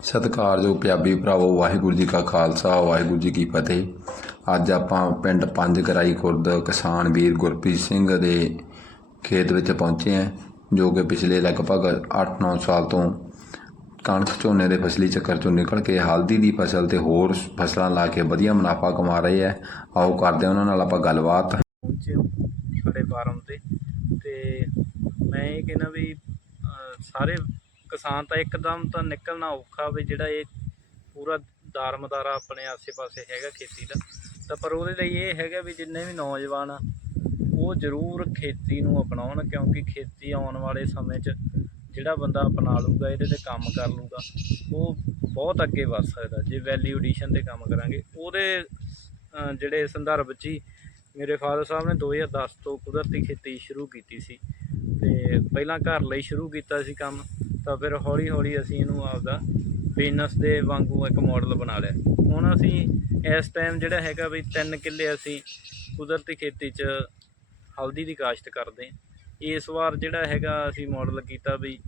ਸਤਿਕਾਰਯੋਗ ਪੰਜਾਬੀ ਭਰਾਵੋ, ਵਾਹਿਗੁਰੂ ਜੀ ਕਾ ਖਾਲਸਾ, ਵਾਹਿਗੁਰੂ ਜੀ ਕੀ ਫਤਿਹ। ਅੱਜ ਆਪਾਂ ਪਿੰਡ ਪੰਜ ਕਰਾਈ ਖੁਰਦ ਕਿਸਾਨ ਵੀਰ ਗੁਰਪ੍ਰੀਤ ਸਿੰਘ ਦੇ ਖੇਤ ਵਿੱਚ ਪਹੁੰਚੇ ਹਾਂ, ਜੋ ਕਿ ਪਿਛਲੇ ਲਗਭਗ 8-9 ਸਾਲ ਤੋਂ ਕਣਕ ਝੋਨੇ ਦੇ ਫਸਲੀ ਚੱਕਰ ਚੋਂ ਨਿਕਲ ਕੇ ਹਲਦੀ ਦੀ ਫਸਲ ਤੇ ਹੋਰ ਫਸਲਾਂ ਲਾ ਕੇ ਵਧੀਆ ਮੁਨਾਫਾ ਕਮਾ ਰਹੇ ਹੈ। ਆਓ ਕਰਦੇ ਉਹਨਾਂ ਨਾਲ ਆਪਾਂ ਗੱਲਬਾਤ। ਸਾਡੇ ਫਾਰਮ ਤੇ। ਤੇ ਮੈਂ ਇਹ ਕਹਿੰਦਾ ਵੀ ਸਾਰੇ ਕਿਸਾਨ ਤਾਂ ਇੱਕਦਮ ਤਾਂ ਨਿਕਲਣਾ ਔਖਾ ਵੀ ਜਿਹੜਾ ਇਹ ਪੂਰਾ ਦਾਰਮਦਾਰਾ ਆਪਣੇ ਆਸੇ-ਪਾਸੇ ਹੈਗਾ ਖੇਤੀ ਦਾ। ਤਾਂ ਪਰ ਉਹਦੇ ਲਈ ਇਹ ਹੈਗਾ ਵੀ ਜਿੰਨੇ ਵੀ ਨੌਜਵਾਨ ਆ, ਉਹ ਜ਼ਰੂਰ ਖੇਤੀ ਨੂੰ ਅਪਣਾਉਣ ਕਿਉਂਕਿ ਖੇਤੀ ਆਉਣ ਵਾਲੇ ਸਮੇਂ 'ਚ ਜਿਹੜਾ ਬੰਦਾ ਅਪਣਾ ਲੂਗਾ ਇਹਦੇ ਤੇ ਕੰਮ ਕਰ ਲੂਗਾ ਉਹ ਬਹੁਤ ਅੱਗੇ ਵੱਧ ਸਕਦਾ। ਜੇ ਵੈਲਿਊ ਐਡੀਸ਼ਨ ਤੇ ਕੰਮ ਕਰਾਂਗੇ, ਉਹਦੇ ਜਿਹੜੇ ਸੰਦਰਭ 'ਚ ਹੀ ਮੇਰੇ ਫਾਦਰ ਸਾਹਿਬ ਨੇ 2010 ਤੋਂ ਕੁਦਰਤੀ ਖੇਤੀ ਸ਼ੁਰੂ ਕੀਤੀ ਸੀ। ਤੇ ਪਹਿਲਾਂ ਘਰ ਲਈ ਸ਼ੁਰੂ ਕੀਤਾ ਸੀ ਕੰਮ। ਤਾਂ ਫਿਰ ਹੌਲੀ ਹੌਲੀ ਅਸੀਂ ਇਹਨੂੰ ਆਪਦਾ ਬਿਜ਼ਨਸ ਦੇ ਵਾਂਗੂ ਇੱਕ ਮਾਡਲ ਬਣਾ ਲਿਆ। ਹੁਣ ਅਸੀਂ ਇਸ ਟਾਈਮ ਜਿਹੜਾ ਹੈਗਾ ਵੀ 3 ਕਿੱਲੇ ਅਸੀਂ ਕੁਦਰਤੀ ਖੇਤੀ 'ਚ ਹਲਦੀ ਦੀ ਕਾਸ਼ਤ ਕਰਦੇ ਹਾਂ। ਇਸ ਵਾਰ ਜਿਹੜਾ ਹੈਗਾ ਅਸੀਂ ਮਾਡਲ ਕੀਤਾ ਵੀ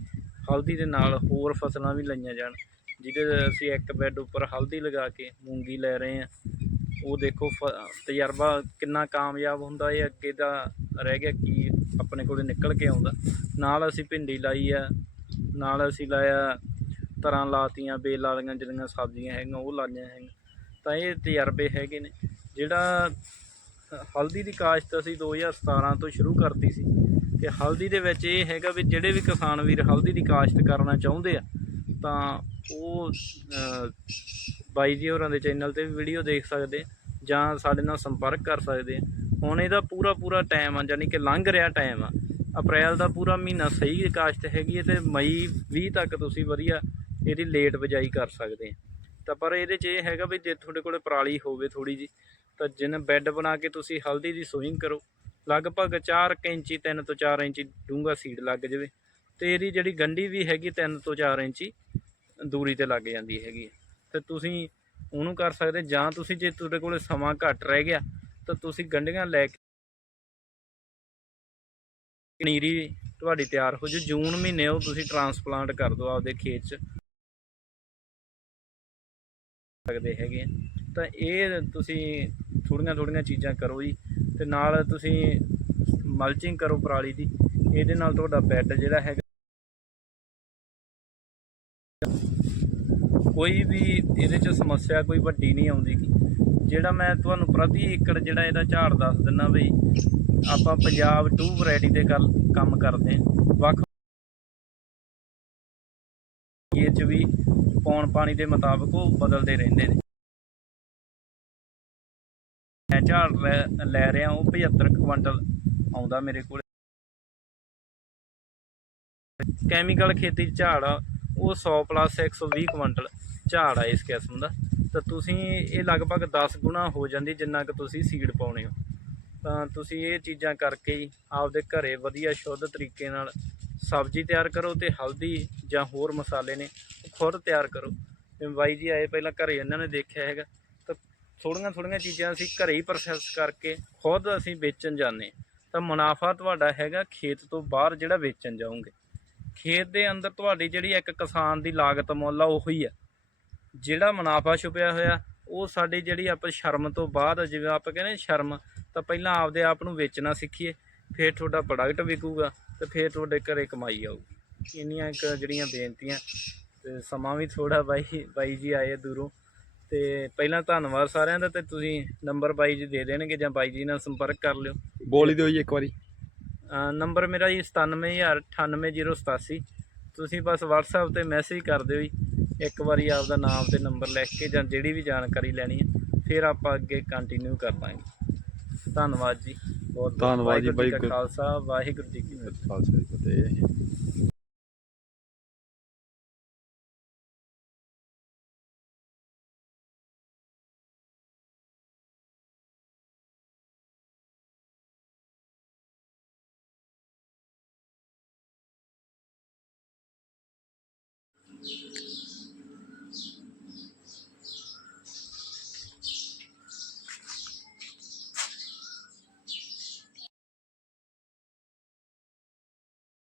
ਹਲਦੀ ਦੇ ਨਾਲ ਹੋਰ ਫਸਲਾਂ ਵੀ ਲਈਆਂ ਜਾਣ, ਜਿਹਦੇ ਅਸੀਂ ਇੱਕ ਬੈੱਡ ਉੱਪਰ ਹਲਦੀ ਲਗਾ ਕੇ ਮੂੰਗੀ ਲੈ ਰਹੇ ਹਾਂ। ਉਹ ਦੇਖੋ ਫ- ਤਜਰਬਾ ਕਿੰਨਾ ਕਾਮਯਾਬ ਹੁੰਦਾ, ਇਹ ਅੱਗੇ ਦਾ ਰਹਿ ਗਿਆ ਕੀ ਆਪਣੇ ਕੋਲੇ ਨਿਕਲ ਕੇ ਆਉਂਦਾ। ਨਾਲ ਅਸੀਂ ਭਿੰਡੀ ਲਾਈ ਆ ਨਾਲ ਅਸੀਂ ਲਾਇਆ, ਤਰ੍ਹਾਂ ਲਾਤੀਆਂ, ਬੇਲ ਵਾਲੀਆਂ ਜਿਹੜੀਆਂ ਸਬਜ਼ੀਆਂ ਹੈਗੀਆਂ, ਉਹ ਲਾਈਆਂ ਹੈਗੀਆਂ। ਤਾਂ ਇਹ ਤਜਰਬੇ ਹੈਗੇ ਨੇ। ਜਿਹੜਾ ਹਲਦੀ ਦੀ ਕਾਸ਼ਤ ਅਸੀਂ 2017 ਤੋਂ ਸ਼ੁਰੂ ਕਰਤੀ ਸੀ, ਤੇ ਹਲਦੀ ਦੇ ਵਿੱਚ ਇਹ ਹੈਗਾ ਵੀ ਜਿਹੜੇ ਵੀ ਕਿਸਾਨ ਵੀਰ ਹਲਦੀ ਦੀ ਕਾਸ਼ਤ ਕਰਨਾ ਚਾਹੁੰਦੇ ਆ, ਤਾਂ ਉਹ ਬਾਈ ਜੀ ਹੋਰਾਂ ਦੇ ਚੈਨਲ ਤੇ ਵੀ ਵੀਡੀਓ ਦੇਖ ਸਕਦੇ ਜਾਂ ਸਾਡੇ ਨਾਲ ਸੰਪਰਕ ਕਰ ਸਕਦੇ ਹੁਣ ਇਹਦਾ ਪੂਰਾ ਪੂਰਾ ਟਾਈਮ ਆ ਯਾਨੀ ਕਿ ਲੰਘ ਰਿਹਾ ਟਾਈਮ ਆ। ਅਪ੍ਰੈਲ ਦਾ ਪੂਰਾ ਮਹੀਨਾ ਸਹੀ ਕਾਸ਼ਤ ਹੈਗੀ ਹੈ ਤੇ ਮਈ 20 ਤੱਕ ਤੁਸੀਂ ਵਧੀਆ ਇਹਦੀ ਲੇਟ ਬਜਾਈ ਕਰ ਸਕਦੇ ਆ ਤਾਂ ਪਰ ਇਹਦੇ 'ਚ ਇਹ ਹੈਗਾ ਵੀ ਜੇ ਤੁਹਾਡੇ ਕੋਲੇ ਪਰਾਲੀ ਹੋਵੇ ਥੋੜੀ ਜੀ ਤਾਂ ਜਿਨ ਬੈੱਡ ਬਣਾ ਕੇ ਤੁਸੀਂ ਹਲਦੀ ਦੀ ਸੋਇੰਗ ਕਰੋ ਲਗਭਗ 4 ਇੰਚੀ 3 ਤੋਂ 4 ਇੰਚੀ ਡੂੰਘਾ ਸੀਡ ਲੱਗ ਜਾਵੇ ਤੇ ਇਹਦੀ ਜਿਹੜੀ ਗੰਢੀ ਵੀ ਹੈਗੀ 3 ਤੋਂ 4 ਇੰਚੀ ਦੂਰੀ ਤੇ ਲੱਗ ਜਾਂਦੀ ਹੈਗੀ ਹੈ। ਤੇ ਤੁਸੀਂ ਉਹਨੂੰ ਕਰ ਸਕਦੇ ਜਾਂ ਤੁਸੀਂ ਜੇ ਤੁਹਾਡੇ ਕੋਲੇ ਸਮਾਂ ਘੱਟ ਰਹਿ ਗਿਆ, ਤਾਂ ਤੁਸੀਂ ਗੰਢੀਆਂ ਲੈ ਕੇ ਕਨੀਰੀ ਤੁਹਾਡੀ ਤਿਆਰ ਹੋ ਜੂ, ਜੂਨ ਮਹੀਨੇ ਉਹ ਤੁਸੀਂ ਟਰਾਂਸਪਲਾਂਟ ਕਰ ਦਿਓ ਆਪਦੇ ਖੇਤ 'ਚ ਸਕਦੇ ਹੈਗੇ ਆ ਤਾਂ ਇਹ ਤੁਸੀਂ ਥੋੜੀਆਂ ਥੋੜੀਆਂ ਚੀਜ਼ਾਂ ਕਰੋ ਜੀ, ਤੇ ਨਾਲ ਤੁਸੀਂ ਮਲਚਿੰਗ ਕਰੋ ਪਰਾਲੀ ਦੀ, ਇਹਦੇ ਨਾਲ ਤੁਹਾਡਾ ਬੈੱਡ ਜਿਹੜਾ ਹੈਗਾ ਕੋਈ ਵੀ ਇਹਦੇ 'ਚ ਸਮੱਸਿਆ ਕੋਈ ਵੱਡੀ ਨਹੀਂ ਆਉਂਦੀ ਗੀ। ਜਿਹੜਾ ਮੈਂ ਤੁਹਾਨੂੰ ਪ੍ਰਤੀ ਏਕੜ ਜਿਹੜਾ ਇਹਦਾ ਝਾੜ ਦੱਸ ਦਿੰਨਾ ਬਈ ਆਪਾਂ ਪੰਜਾਬ 2 ਵੈਰਾਈਟੀ ਦੇ ਗੱਲ ਕੰਮ ਕਰਦੇ ਹਾਂ। ਵੱਖ ਇਹ 'ਚ ਵੀ ਪੌਣ ਪਾਣੀ ਦੇ ਮੁਤਾਬਕ ਉਹ ਬਦਲਦੇ ਰਹਿੰਦੇ ਨੇ। ਮੈਂ ਝਾੜ ਲੈ- ਲੈ ਰਿਹਾ, ਉਹ 75 ਕੁਇੰਟਲ ਆਉਂਦਾ ਮੇਰੇ ਕੋਲ। ਕੈਮੀਕਲ ਖੇਤੀ ਝਾੜ ਆ, ਉਹ 100 ਪਲੱਸ 120 ਕੁਇੰਟਲ ਝਾੜ ਆ ਇਸ ਕਿਸਮ ਦਾ। ਤਾਂ ਤੁਸੀਂ ਇਹ ਲਗਭਗ 10 ਗੁਣਾ ਹੋ ਜਾਂਦੀ ਜਿੰਨਾ ਕਿ ਤੁਸੀਂ ਸੀਡ ਪਾਉਣੇ ਹੋ। ਤਾਂ ਤੁਸੀਂ ਇਹ ਚੀਜ਼ਾਂ ਕਰਕੇ ਹੀ ਆਪਦੇ ਘਰੇ ਵਧੀਆ ਸ਼ੁੱਧ ਤਰੀਕੇ ਨਾਲ ਸਬਜ਼ੀ ਤਿਆਰ ਕਰੋ ਤੇ ਹਲਦੀ ਜਾਂ ਹੋਰ ਮਸਾਲੇ ਨੇ ਉਹ ਖੁਦ ਤਿਆਰ ਕਰੋ। ਜਿਵੇਂ ਬਾਈ ਜੀ ਆਏ ਪਹਿਲਾਂ ਘਰੇ, ਇਹਨਾਂ ਨੇ ਦੇਖਿਆ ਹੈਗਾ। ਤਾਂ ਥੋੜੀਆਂ ਥੋੜੀਆਂ ਚੀਜ਼ਾਂ ਅਸੀਂ ਘਰੇ ਹੀ ਪ੍ਰੋਸੈਸ ਕਰਕੇ ਖੁਦ ਅਸੀਂ ਵੇਚਣ ਜਾਂਦੇ ਹਾਂ। ਤਾਂ ਮੁਨਾਫਾ ਤੁਹਾਡਾ ਹੈਗਾ ਖੇਤ ਤੋਂ ਬਾਹਰ ਜਿਹੜਾ ਵੇਚਣ ਜਾਓਗੇ। ਖੇਤ ਦੇ ਅੰਦਰ ਤੁਹਾਡੀ ਜਿਹੜੀ ਇੱਕ ਕਿਸਾਨ ਦੀ ਲਾਗਤ ਮੁੱਲ ਆ ਉਹੀ ਆ। ਜਿਹੜਾ ਮੁਨਾਫਾ ਛੁਪਿਆ ਹੋਇਆ, ਉਹ ਸਾਡੀ ਜਿਹੜੀ ਆਪਾਂ ਸ਼ਰਮ ਤੋਂ ਬਾਅਦ, ਜਿਵੇਂ ਆਪਾਂ ਕਹਿੰਦੇ ਸ਼ਰਮ ਤਾਂ ਪਹਿਲਾਂ ਆਪਦੇ ਆਪ ਨੂੰ ਵੇਚਣਾ ਸਿੱਖੀਏ ਫਿਰ ਤੁਹਾਡਾ ਪ੍ਰੋਡਕਟ ਵਿਕੂਗਾ ਤੇ ਫਿਰ ਤੁਹਾਡੇ ਘਰੇ ਕਮਾਈ ਆਊਗੀ। ਇੰਨੀਆਂ ਇੱਕ ਜਿਹੜੀਆਂ ਬੇਨਤੀਆਂ ਤੇ ਸਮਾਂ ਵੀ ਥੋੜਾ ਬਾਈ ਬਾਈ ਜੀ ਆਏ ਦੂਰੋਂ। ਤੇ ਪਹਿਲਾਂ ਧੰਨਵਾਦ ਸਾਰਿਆਂ ਦਾ ਤੇ ਤੁਸੀਂ ਨੰਬਰ ਬਾਈ ਜੀ ਦੇ ਦੇਣਗੇ ਜਾਂ ਬਾਈ ਜੀ ਨਾਲ ਸੰਪਰਕ ਕਰ ਲਿਓ। ਬੋਲੀ ਦਿਓ ਜੀ ਇੱਕ ਵਾਰੀ। ਨੰਬਰ ਮੇਰਾ ਜੀ 97098 ਤੁਸੀਂ ਬਸ WhatsApp ਤੇ ਮੈਸੇਜ ਕਰ ਦਿਓ ਜੀ। ਇੱਕ ਵਾਰੀ ਆਪਦਾ ਨਾਮ ਤੇ ਨੰਬਰ ਲਿਖ ਕੇ ਜਾਂ ਜਿਹੜੀ ਵੀ ਜਾਣਕਾਰੀ ਲੈਣੀ ਹੈ ਫਿਰ ਆਪਾਂ ਅੱਗੇ ਕੰਟੀਨਿਊ ਕਰ ਪਾਂਗੇ ਧੰਨਵਾਦ ਜੀ। ਬਹੁਤ ਧੰਨਵਾਦ ਜੀ ਬਾਈ ਖਾਲਸਾ ਵਾਹਿਗੁਰੂ ਜੀ ਕੀ ਖਾਲਸਾ ਜੀ ਫਤਿਹ।